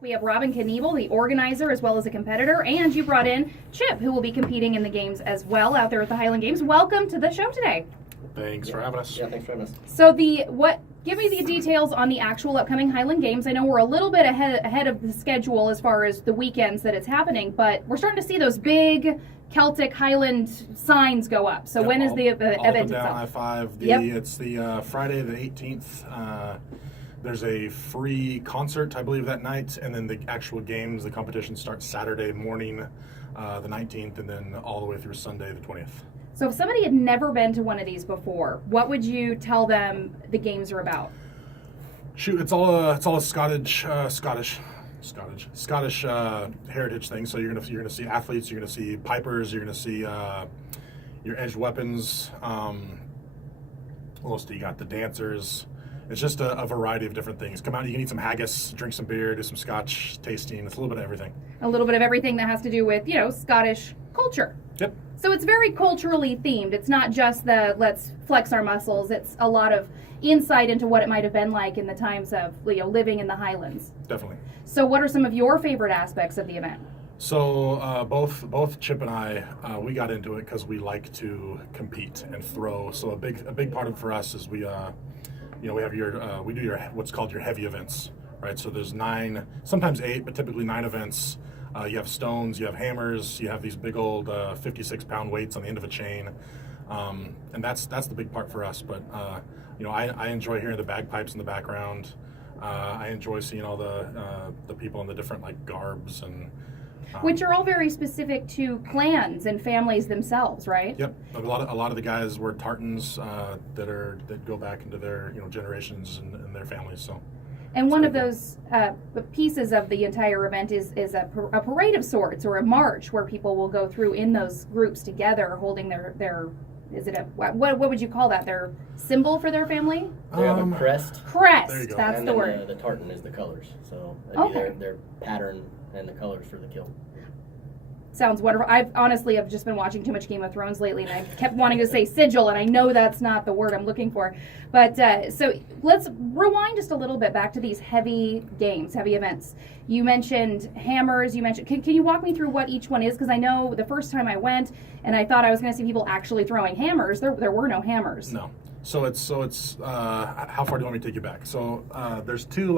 We have Robin Knievel, the organizer, as well as a competitor, and you brought in Chip, who will be competing in the games as well out there at the Highland Games. Welcome to the show today. Thanks for having us. Yeah, thanks for having us. So give me the details on the actual upcoming Highland Games. I know we're a little bit ahead of the schedule as far as the weekends that it's happening, but we're starting to see those big Celtic Highland signs go up. So when is the event up and itself? down I-5. It's the Friday the 18th. There's a free concert, I believe, that night, and then the actual games, the competition starts Saturday morning, the 19th, and then all the way through Sunday the 20th. So if somebody had never been to one of these before, what would you tell them the games are about? Shoot, it's all a Scottish heritage thing. So you're gonna see athletes, you're gonna see pipers, you're gonna see your edged weapons. What else do you got? The dancers. It's just a variety of different things. Come out, you can eat some haggis, drink some beer, do some Scotch tasting. It's a little bit of everything. A little bit of everything that has to do with, Scottish culture. Yep. So it's very culturally themed. It's not just the let's flex our muscles. It's a lot of insight into what it might have been like in the times of living in the Highlands. Definitely. So what are some of your favorite aspects of the event? So both Chip and I, we got into it because we like to compete and throw. So a big part of it for us is we have we do your what's called your heavy events, right? So there's 9, sometimes 8, but typically 9 events. You have stones, you have hammers, you have these big old 56-pound weights on the end of a chain, and that's the big part for us. But I enjoy hearing the bagpipes in the background. I enjoy seeing all the people in the different garbs and. Which are all very specific to clans and families themselves, right? Yep, a lot of the guys were tartans that go back into their generations and their families. So. And one of those pieces of the entire event is a parade of sorts, or a march where people will go through in those groups together, holding their what would you call that? Their symbol for their family? They have a crest. Crest. There you go. That's and the then word. The tartan is the colors. So that'd be their pattern and the colors for the kilt. Sounds wonderful. I've just been watching too much Game of Thrones lately, and I kept wanting to say sigil, and I know that's not the word I'm looking for. But so let's rewind just a little bit back to these heavy games, heavy events. You mentioned hammers. Can you walk me through what each one is? Because I know the first time I went, and I thought I was going to see people actually throwing hammers. There were no hammers. No. So it's how far do you want me to take you back? So there's two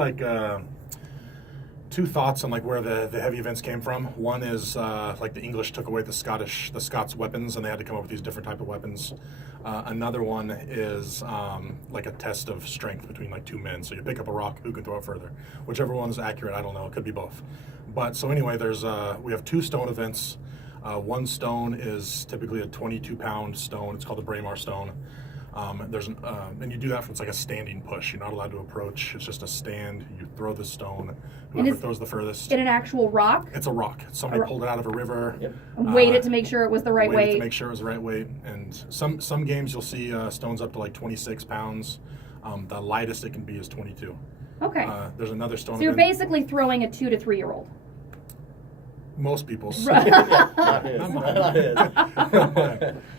thoughts on where the heavy events came from. One is the English took away the Scots weapons, and they had to come up with these different type of weapons. Another one is a test of strength between 2 men. So you pick up a rock, who can throw it further? Whichever one is accurate, I don't know. It could be both. But so anyway, we have 2 stone events. One stone is typically a 22-pound stone. It's called the Braemar stone. And you do that. It's like a standing push. You're not allowed to approach. It's just a stand. You throw the stone. Whoever throws the furthest. In an actual rock? It's a rock. Somebody pulled it out of a river. Yep. Weighed it to make sure it was the right weight. Weighed it to make sure it was the right weight. And some games you'll see stones up to 26 pounds. The lightest it can be is 22. Okay. There's another stone. So you're basically throwing a 2 to 3 year old. Most people. Not his.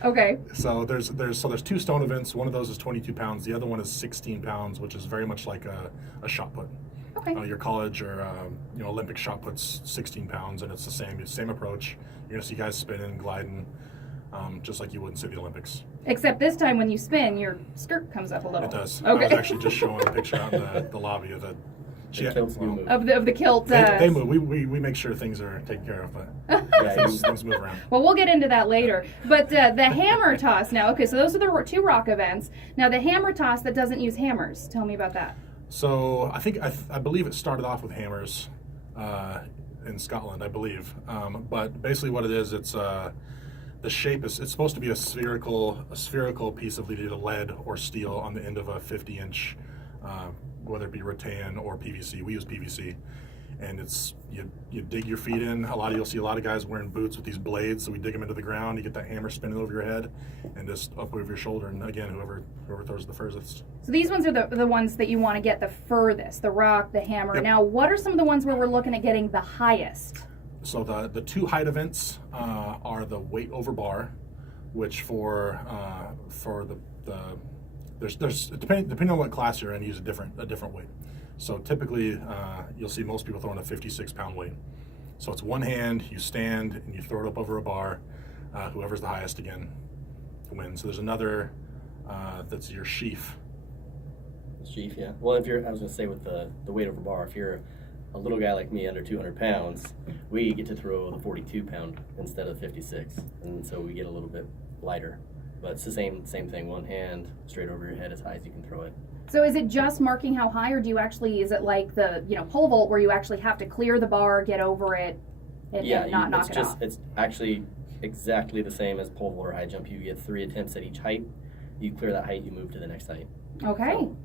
Okay. So there's 2 stone events. One of those is 22 pounds. The other one is 16 pounds, which is very much like a shot put. Okay. Your college or Olympic shot put's 16 pounds, and it's the same approach. You're gonna see guys spinning, gliding, just like you would in the Olympics. Except this time when you spin, your skirt comes up a little. It does. Okay. I was actually just showing a picture out in the lobby of the. The kilts do move. Of the kilt. They move. We make sure things are taken care of, but things move around. Well, we'll get into that later. But the hammer toss now. Okay, so those are the 2 rock events. Now the hammer toss that doesn't use hammers. Tell me about that. So I believe it started off with hammers in Scotland, I believe. But basically, what it is, it's the shape is it's supposed to be a spherical piece of either lead or steel on the end of a 50-inch. Whether it be rattan or PVC. We use PVC, and it's you dig your feet in. You'll see a lot of guys wearing boots with these blades, so we dig them into the ground. You get that hammer spinning over your head and just up over your shoulder, and again, whoever throws the furthest. So these ones are the ones that you want to get the furthest, the rock, the hammer. Yep. Now, what are some of the ones where we're looking at getting the highest? So the 2 height events are the weight over bar, which for the there's depending on what class you're in, you use a different weight. So typically, you'll see most people throwing a 56-pound weight. So it's one hand, you stand, and you throw it up over a bar. Whoever's the highest again wins. So there's another, that's your sheaf. Sheaf, yeah. Well, if you're, I was going to say with the weight over bar, if you're a little guy like me under 200 pounds, we get to throw the 42-pound instead of 56. And so we get a little bit lighter. But it's the same thing, one hand straight over your head as high as you can throw it. So is it just marking how high, or do you actually, is it like the, pole vault where you actually have to clear the bar, get over it, and not knock it off? It's actually exactly the same as pole vault or high jump. You get 3 attempts at each height. You clear that height, you move to the next height. Okay. So,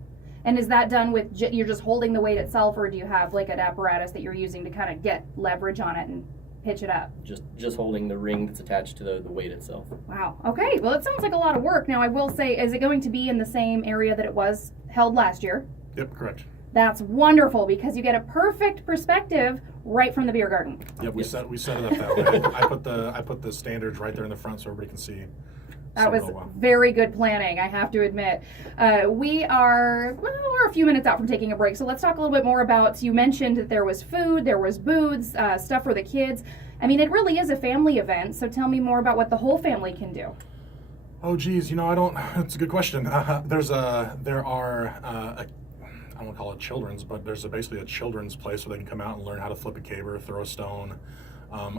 and is that done with, you're just holding the weight itself, or do you have like an apparatus that you're using to kind of get leverage on it and pitch it up? just holding the ring that's attached to the weight itself. Wow. Okay. Well, it sounds like a lot of work. Now, I will say, is it going to be in the same area that it was held last year? Yep, correct. That's wonderful, because you get a perfect perspective right from the beer garden. Yep, we set it up that way. I put the standards right there in the front so everybody can see. That was very good planning, I have to admit. We're a few minutes out from taking a break, so let's talk a little bit more about, you mentioned that there was food, there was booths, stuff for the kids. I mean, it really is a family event, so tell me more about what the whole family can do. Oh, geez, it's a good question. There are I won't call it children's, but there's basically a children's place where they can come out and learn how to flip a caber, throw a stone.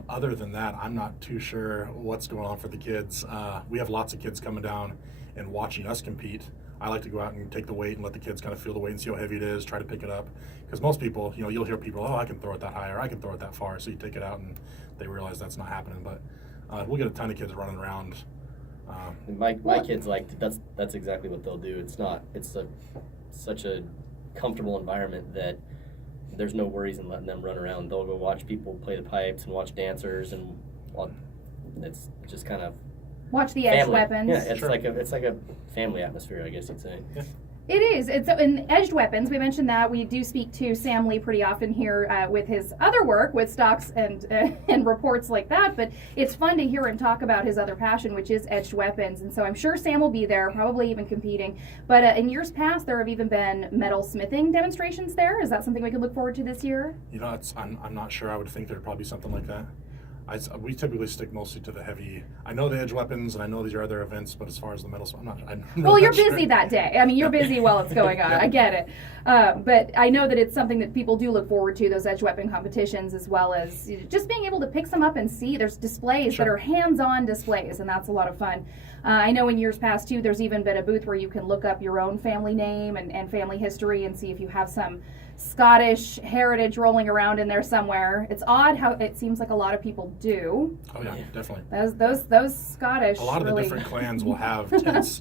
Other than that, I'm not too sure what's going on for the kids. We have lots of kids coming down and watching us compete. I like to go out and take the weight and let the kids kind of feel the weight and see how heavy it is, try to pick it up. Because most people, you'll hear people, oh, I can throw it that high, or I can throw it that far. So you take it out and they realize that's not happening. But we'll get a ton of kids running around. My kids that's exactly what they'll do. It's such a comfortable environment that there's no worries in letting them run around. They'll go watch people play the pipes and watch dancers, and it's just kind of watch the edged family. weapons. Yeah, it's like a family atmosphere, I guess you'd say. Yeah. It is. It's in edged weapons. We mentioned that. We do speak to Sam Lee pretty often here with his other work with stocks and reports like that. But it's fun to hear him talk about his other passion, which is edged weapons. And so I'm sure Sam will be there, probably even competing. But in years past, there have even been metal smithing demonstrations there. Is that something we can look forward to this year? I'm not sure. I would think there'd probably be something like that. We typically stick mostly to the heavy. I know the edge weapons, and I know these are other events, but as far as the metal, I'm well, you're busy that day. I mean, you're busy while it's going on. Yeah. I get it. But I know that it's something that people do look forward to, those edge weapon competitions, as well as just being able to pick some up and see. There's displays that are hands-on displays, and that's a lot of fun. I know in years past, too, there's even been a booth where you can look up your own family name and family history and see if you have some Scottish heritage rolling around in there somewhere. It's odd how it seems like a lot of people do. Oh yeah, definitely. Those Scottish. A lot of the different clans will have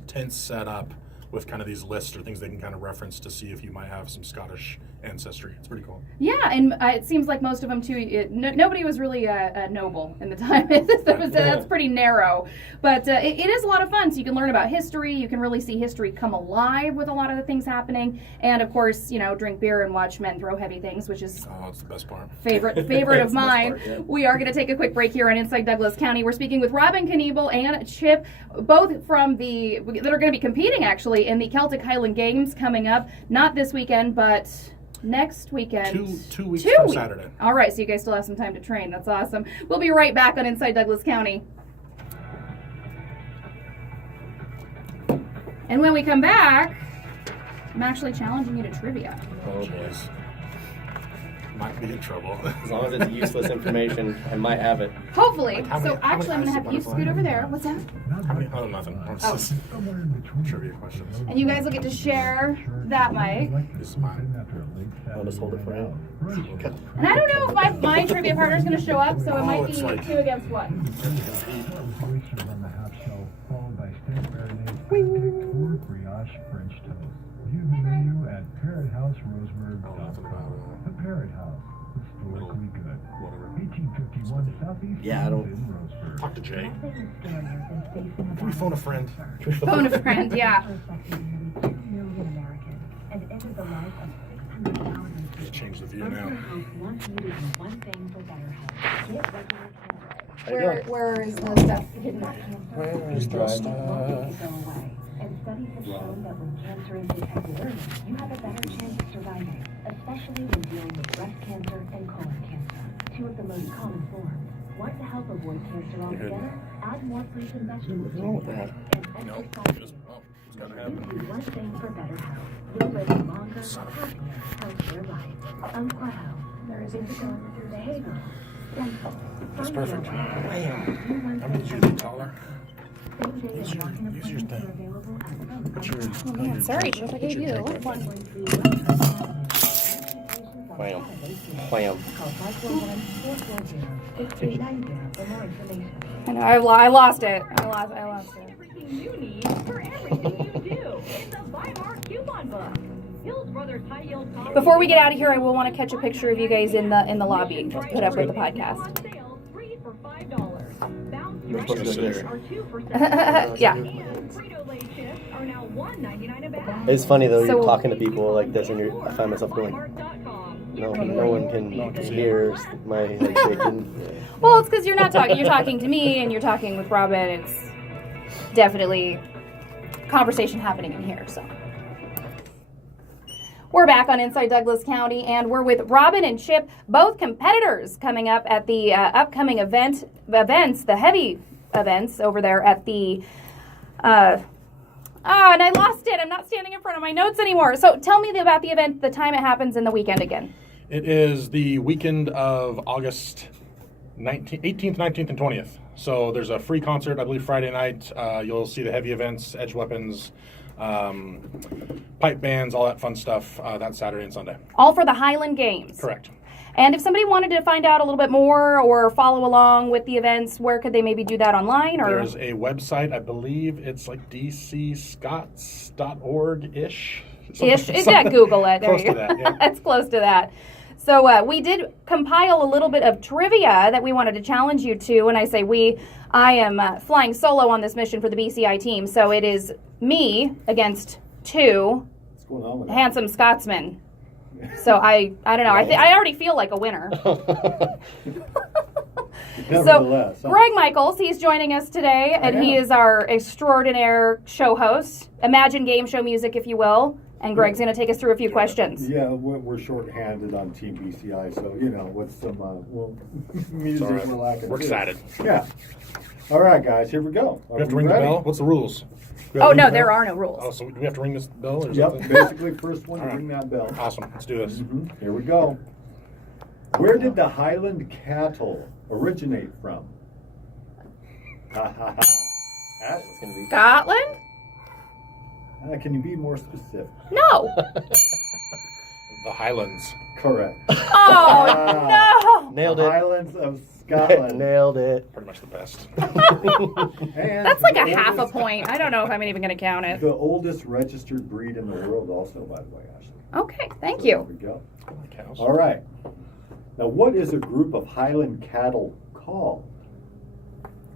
tents set up with kind of these lists or things they can kind of reference to see if you might have some Scottish ancestry. It's pretty cool. Yeah, and it seems like most of them too. Nobody was really noble in the time. That's pretty narrow, but it is a lot of fun. So you can learn about history. You can really see history come alive with a lot of the things happening, and of course, drink beer and watch men throw heavy things, which is it's the best part. Favorite of mine. Part, yeah. We are going to take a quick break here on Inside Douglas County. We're speaking with Robin Kniebel and Chip, both from that are going to be competing actually in the Celtic Highland Games coming up. Not this weekend, but next weekend. Two weeks from Saturday. All right, so you guys still have some time to train. That's awesome. We'll be right back on Inside Douglas County. And when we come back, I'm actually challenging you to trivia. Oh, jeez. Might be in trouble. As long as it's useless information, I might have it. Hopefully. I'm going to have you scoot over there. What's that? Oh, nothing. Just trivia questions. And you guys will get to share that mic. This is mine. I'll just hold it for you. Okay. And I don't know if my trivia partner's going to show up, so it might be 2 against 1. The Parrot House, historically good. 1851 Southeast. Yeah, I don't. Talk to Jay. Can we phone a friend? Phone a friend, yeah. Just change the view now. Where is the stuff hidden? Where's the stuff? Studies have shown that when cancer is detected early, you have a better chance of surviving, especially when dealing with breast cancer and colon cancer, two of the most common forms. Want to help avoid cancer altogether? Add more fruits and vegetables to your diet and exercise. Do one thing for better health. You'll live a longer, happier, healthier life. Unquaho. There is physical, behavioral, dental. That's perfect. I'm gonna use you taller. Use your thing. Oh man, sorry, Chip, I gave you the old one. Wham. Wham. I know, I lost it. I lost it. Everything you need for everything you do. It's a Buy More coupon book. Hills Brothers High Yield Coffee. Before we get out of here, I will want to catch a picture of you guys in the lobby to put up with the podcast. On sale, 3 for $5. Bounce You're supposed to go there. are 2 for $7. Yeah. And Frito-Lay chips are now $1.99 a bag. It's funny though, So- you're talking to people like this, and I find myself going, no one can hear my head shaking. Well, it's because you're not talking. You're talking to me, and you're talking with Robin. It's definitely conversation happening in here. So we're back on Inside Douglas County, and we're with Robin and Chip, both competitors, coming up at the upcoming events, the heavy events over there at the. And I lost it. I'm not standing in front of my notes anymore. So tell me about the event, the time it happens, and the weekend again. It is the weekend of August 18th, 19th, and 20th. So there's a free concert, I believe, Friday night. You'll see the heavy events, edge weapons, pipe bands, all that fun stuff that Saturday and Sunday. All for the Highland Games. Correct. And if somebody wanted to find out a little bit more or follow along with the events, where could they maybe do that online? Or There's a website, I believe it's like dcscots.org-ish. Yeah, Google it. There Close you to go. that, yeah. It's close to that. So we did compile a little bit of trivia that we wanted to challenge you to. When I say we, I am flying solo on this mission for the BCI team. So it is me against two What's going on with that? handsome Scotsmen. So I don't know. I already feel like a winner. Nevertheless, So Greg Michaels, he's joining us today, and he is our extraordinaire show host. Imagine game show music, if you will. And Greg's going to take us through a few questions. Yeah, we're short-handed on Team BCI, so with some music All right. we're lacking. We're too. excited. Yeah. All right, guys, here we go. We have to ring the bell? What's the rules? Oh, no, there are no rules. Oh, so do we have to ring this bell or Yep, something? basically first one to All right. ring that bell. Awesome. Let's do this. Here we go. Where did the Highland cattle originate from? Ha ha ha. Ash, It's gonna be Scotland? can you be more specific? No. The Highlands. Correct. Oh, no. nailed The it. Highlands of Scotland. Nailed it. Pretty much the best. And That's like a the half a oldest- point. I don't know if I'm even going to count it. The oldest registered breed in the world also, by the way, Ashley. Okay, thank So there you. we go. Like cows. All right. Now, what is a group of Highland cattle called?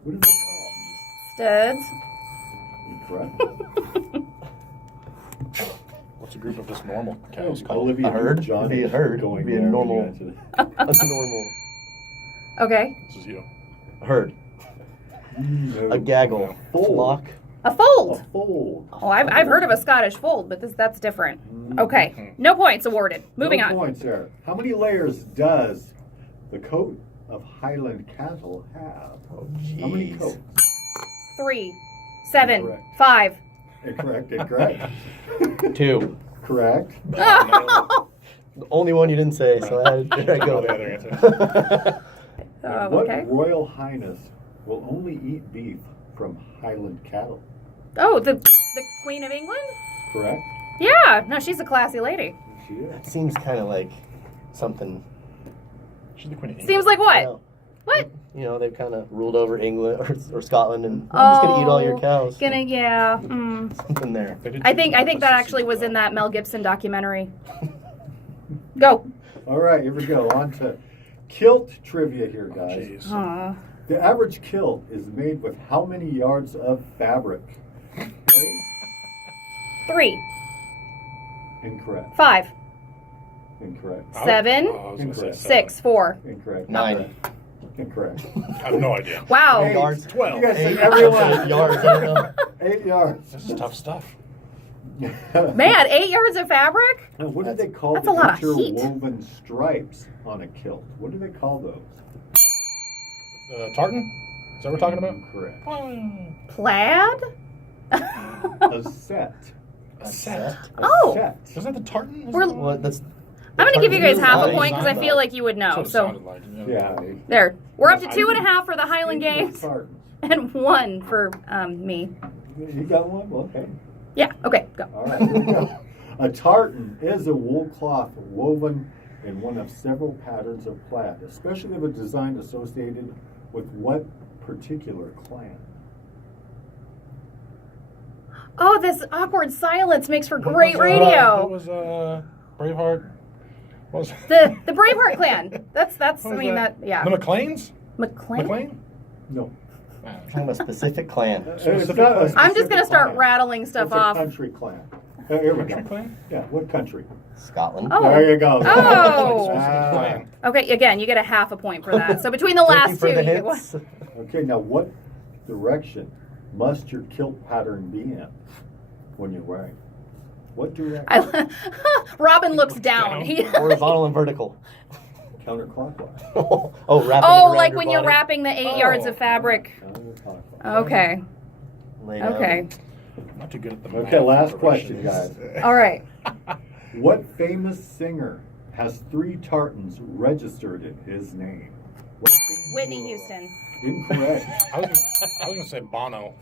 What is it Studs. called? Incorrect. What's a group of just normal cows called? Olivia, A herd? John, Be a herd. going Be a there. normal- You answered it. A normal Okay. This is you. herd. No. A gaggle. Fold. Flock. A A fold. fold. Oh, I've heard of a Scottish fold, but that's different. Okay. No points awarded. Moving No on. points there. How many layers does the coat of Highland cattle have? Oh, How many jeez. coats? 3, 7, Correct. 5. Incorrect. Incorrect. 2. Correct. The only one you didn't say, so I had to go the other there. answer. And what Okay. royal highness will only eat beef from Highland cattle? Oh, the Queen of England? Correct. Yeah. No, she's a classy lady. She is. Seems kind of like something. She's the Queen of England. Seems like what? you know, What? You know, they've kind of ruled over England or Scotland, and I'm just gonna eat all your cows. Yeah. Something there. They did I think choose that Douglas actually as was in well. that Mel Gibson documentary. Go. All right, here we go. On to kilt trivia here, guys. Jeez. Aw. The average kilt is made with how many yards of fabric? 3, Incorrect. 5, Incorrect. 7, Oh, I was gonna say Incorrect. 6, 4. Incorrect. 9. Incorrect. I have no idea. Wow. Hey, Yards. 12. You guys said 8 everyone. yards. I don't know. 8 yards. This is tough stuff. Man, 8 yards of fabric? Now, what do they call That's the a lot of heat. interwoven stripes on a kilt? What do they call those? Tartan? Is that what we're talking about? Correct. Plaid? A set. A set. A Oh. set. Isn't that the tartan? Isn't We're- that- Well, that's. I'm going to give you guys half a Design point because I feel like you would know. That's what it So, sounded like, Yeah. there. We're up to 2.5 for the Highland Speaking of Games tartans, and 1 for me. You got one? Well, okay. Yeah, okay, go. All right, here we go. A tartan is a wool cloth woven in one of several patterns of plaid, especially of a design associated with what particular clan? Oh, this awkward silence makes for What great was, radio. What was Braveheart? What was The Braveheart clan. That's what I was mean that yeah. The McLeans? McLean? McLean? No. Kind of a specific clan. It's not a I'm just specific gonna start clan. rattling stuff It's off. a country clan. Here we Country go. clan? Yeah, what country? Scotland. Oh. There you go. Oh. Ah. Clan. Okay, again, you get a half a point for that. So between the last Thank you two, for the you get one. hits. Okay, now what direction must your kilt pattern be in when you're wearing? What direction? Robin looks down. He, Horizontal and vertical. Counterclockwise. Oh, wrapping it oh, around like your when you're body. wrapping the 8 yards of fabric. Counterclockwise. Okay. Lay down. Okay. Not too good at the Okay, math last question, directions. guys. All right. What famous singer has 3 tartans registered in his name? What famous- Whitney Houston. Incorrect. I was gonna say Bono.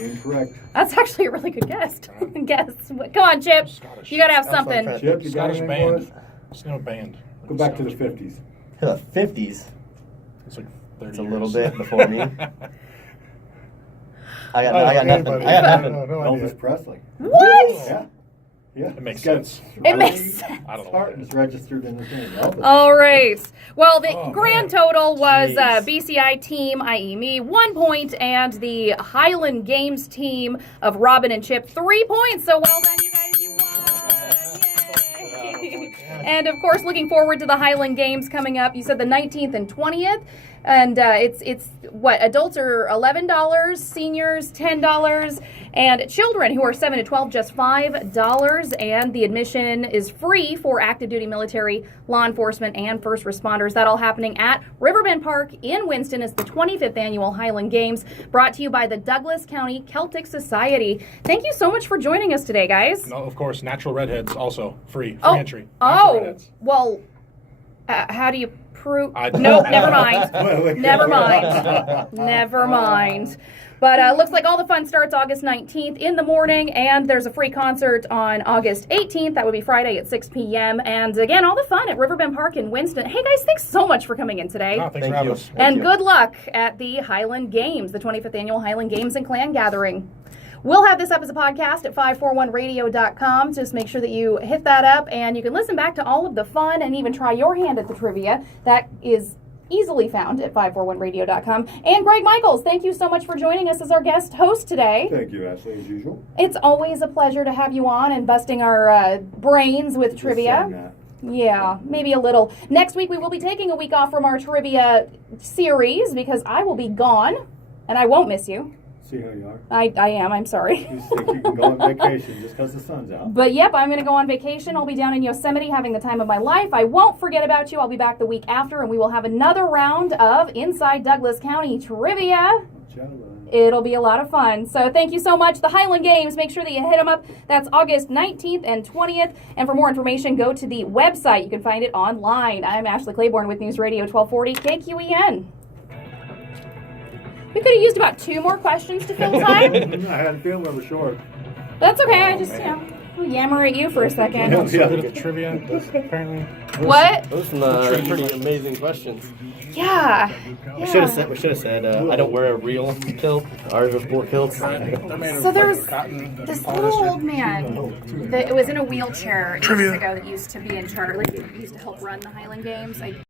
Incorrect. That's actually a really good guess. Come on, Chip. Scottish. You gotta have That's what I'm something. trying to Chip, you got Scottish anything for us? band. Let's name a band. Go back to the Scottish. 50s. To the 50s. It's like 30 It's a years. little bit before me. I got nothing. anybody. I got nothing. No idea. Elvis Presley. What? Yeah. Yeah. It makes He's got sense. It makes sense. I don't know. Tartans registered in his name. Elvis. All right. Well, the Oh, grand man. total was Jeez. BCI team, i.e. me, 1 point, and the Highland Games team of Robin and Chip, 3 points. So well done, you guys. You won. Yay. And, of course, looking forward to the Highland Games coming up. You said the 19th and 20th. And it's what, adults are $11, seniors $10, and children who are 7 to 12 just $5. And the admission is free for active duty military, law enforcement, and first responders. That all happening at Riverbend Park in Winston. It's the 25th annual Highland Games, brought to you by the Douglas County Celtic Society. Thank you so much for joining us today, guys. No, of course, natural redheads also free Oh. entry. Natural Oh, redheads. well, how do you prove? I- Nope, never mind. Wait. Never mind. Never mind. But looks like all the fun starts August 19th in the morning, and there's a free concert on August 18th. That would be Friday at 6 p.m. And again, all the fun at Riverbend Park in Winston. Hey guys, thanks so much for coming in today. Oh, thanks Thank for having you. us. And you. good luck at the Highland Games, the 25th annual Highland Games and Clan Gathering. We'll have this up as a podcast at 541radio.com. Just make sure that you hit that up, and you can listen back to all of the fun and even try your hand at the trivia. That is easily found at 541radio.com. And Greg Michaels, thank you so much for joining us as our guest host today. Thank you, Ashley, as usual. It's always a pleasure to have you on and busting our brains with Just trivia. saying that. Yeah, maybe a little. Next week we will be taking a week off from our trivia series because I will be gone, and I won't miss you. See how you are. I am, I'm sorry. You just think you can go on vacation just because the sun's out. But yep, I'm going to go on vacation. I'll be down in Yosemite having the time of my life. I won't forget about you. I'll be back the week after, and we will have another round of Inside Douglas County Trivia. Jealous. It'll be a lot of fun. So thank you so much. The Highland Games, make sure that you hit them up. That's August 19th and 20th. And for more information, go to the website. You can find it online. I'm Ashley Claiborne with News Radio 1240 KQEN. We could have used about 2 more questions to fill time. I had a feeling we were short. That's okay. I just, I'll yammer at you for a second. I'm so good at the trivia, apparently. What? Those are some pretty amazing questions. Yeah. We should have said I don't wear a real kilt. Ours are sport kilts. So there's this little old man that was in a wheelchair ages ago that used to be in charge, like, used to help run the Highland Games.